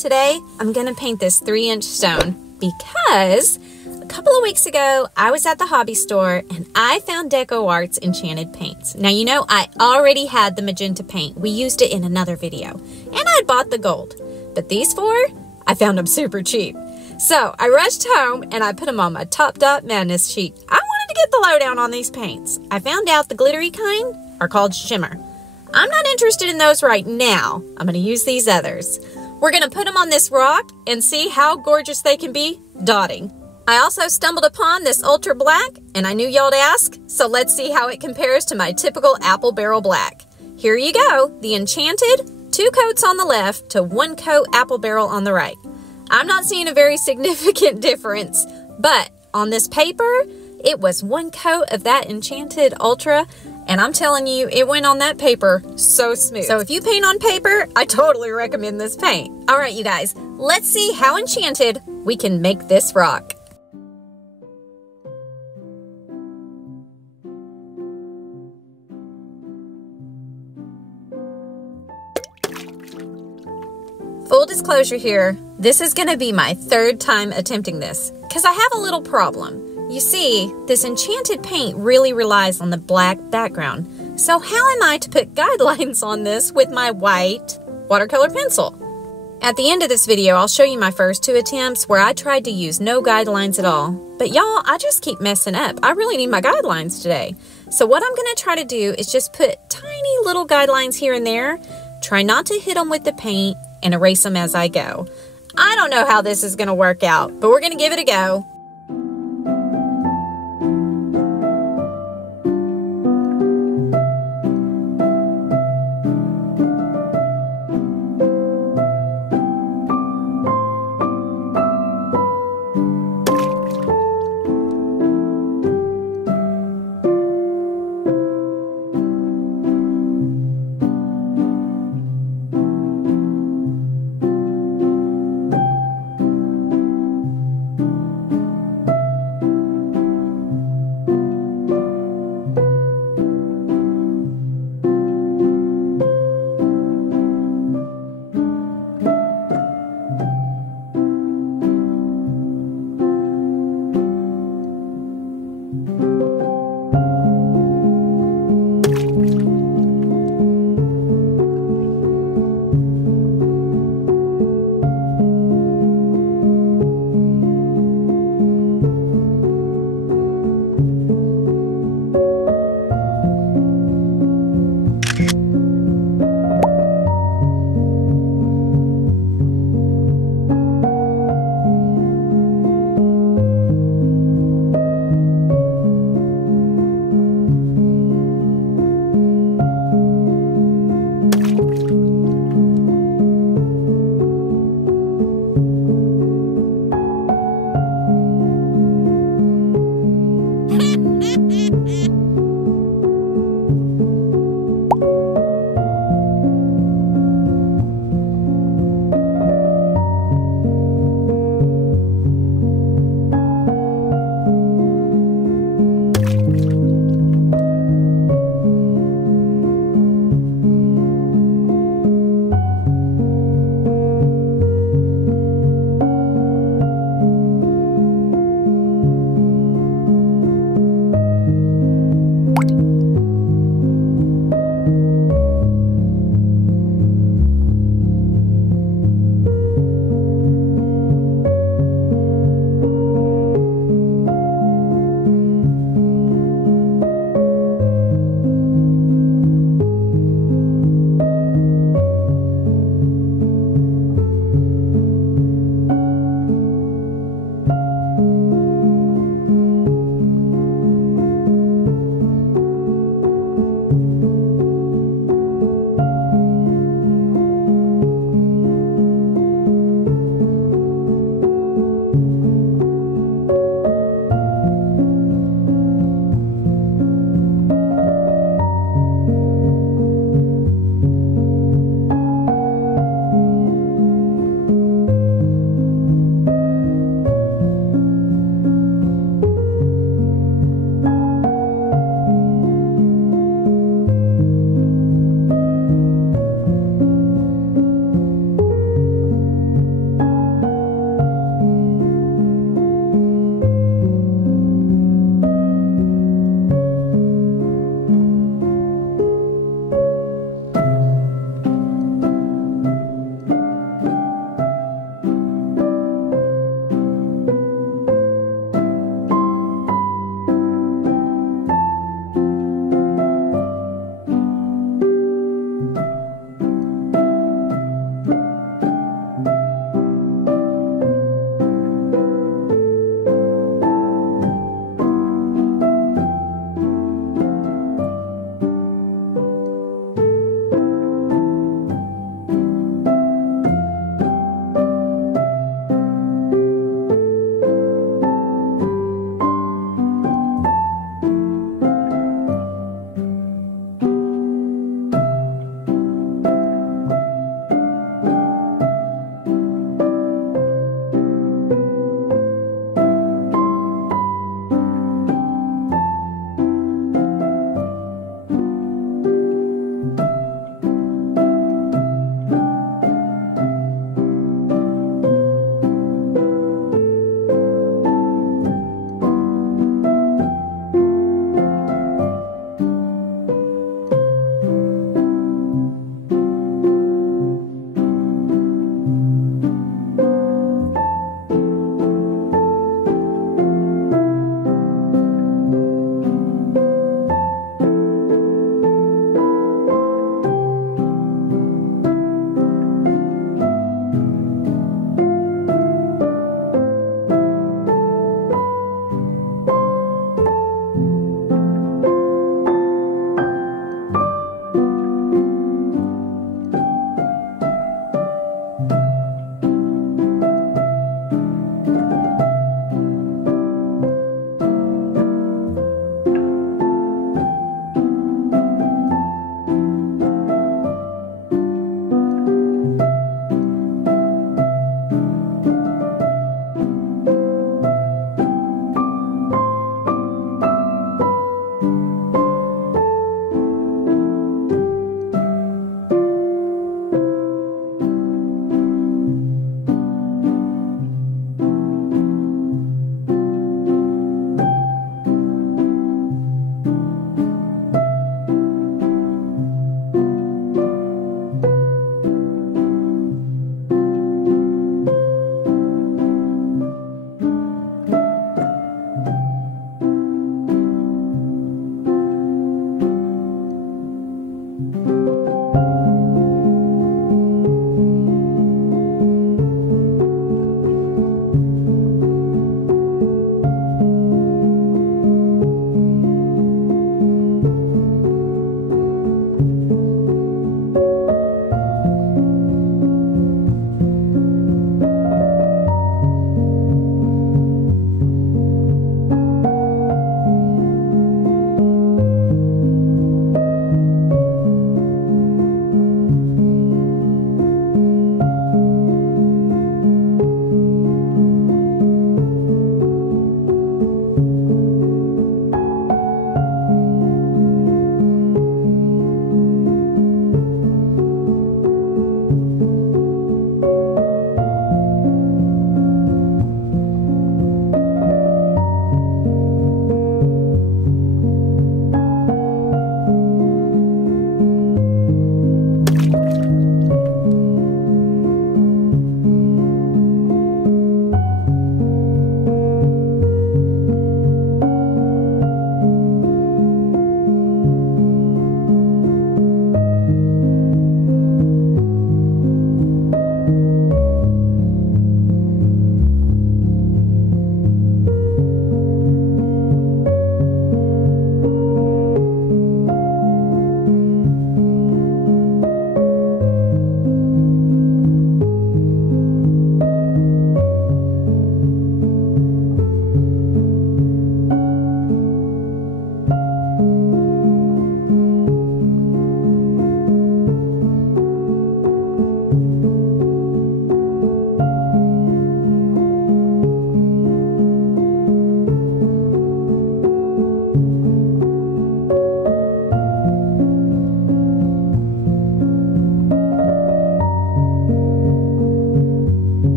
Today, I'm gonna paint this 3-inch stone because a couple of weeks ago, I was at the hobby store and I found DecoArt's Enchanted paints. Now, you know, I already had the magenta paint. We used it in another video. And I bought the gold. But these 4, I found them super cheap. So, I rushed home and I put them on my Top Dot Madness sheet. I wanted to get the lowdown on these paints. I found out the glittery kind are called shimmer. I'm not interested in those right now. I'm gonna use these others. We're gonna put them on this rock and see how gorgeous they can be dotting. I also stumbled upon this ultra black and I knew y'all'd ask, so let's see how it compares to my typical apple barrel black. Here you go, the Enchanted, 2 coats on the left to 1 coat apple barrel on the right. I'm not seeing a very significant difference, but on this paper, it was 1 coat of that Enchanted Ultra, and I'm telling you, it went on that paper so smooth. So if you paint on paper, I totally recommend this paint. All right, you guys, let's see how enchanted we can make this rock. Full disclosure here, this is gonna be my 3rd time attempting this, because I have a little problem. You see, this Enchanted paint really relies on the black background. So how am I to put guidelines on this with my white watercolor pencil? At the end of this video, I'll show you my first 2 attempts where I tried to use no guidelines at all. But y'all, I just keep messing up. I really need my guidelines today. So what I'm gonna try to do is just put tiny little guidelines here and there. Try not to hit them with the paint and erase them as I go. I don't know how this is gonna work out, but we're gonna give it a go.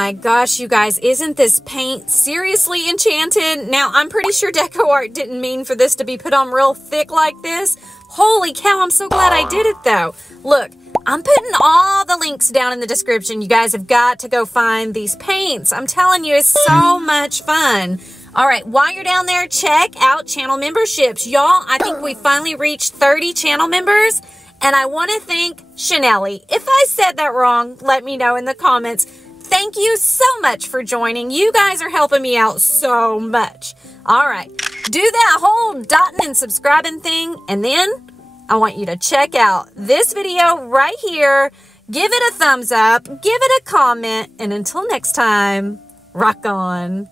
my gosh, you guys, isn't this paint seriously enchanted? Now, I'm pretty sure DecoArt didn't mean for this to be put on real thick like this. Holy cow, I'm so glad I did it though. Look, I'm putting all the links down in the description. You guys have got to go find these paints. I'm telling you, it's so much fun. All right, while you're down there, check out channel memberships. Y'all, I think we finally reached 30 channel members. And I want to thank Chanelli. If I said that wrong, let me know in the comments. Thank you so much for joining. You guys are helping me out so much. All right, do that whole dotting and subscribing thing. And then I want you to check out this video right here. Give it a thumbs up. Give it a comment. And until next time, rock on.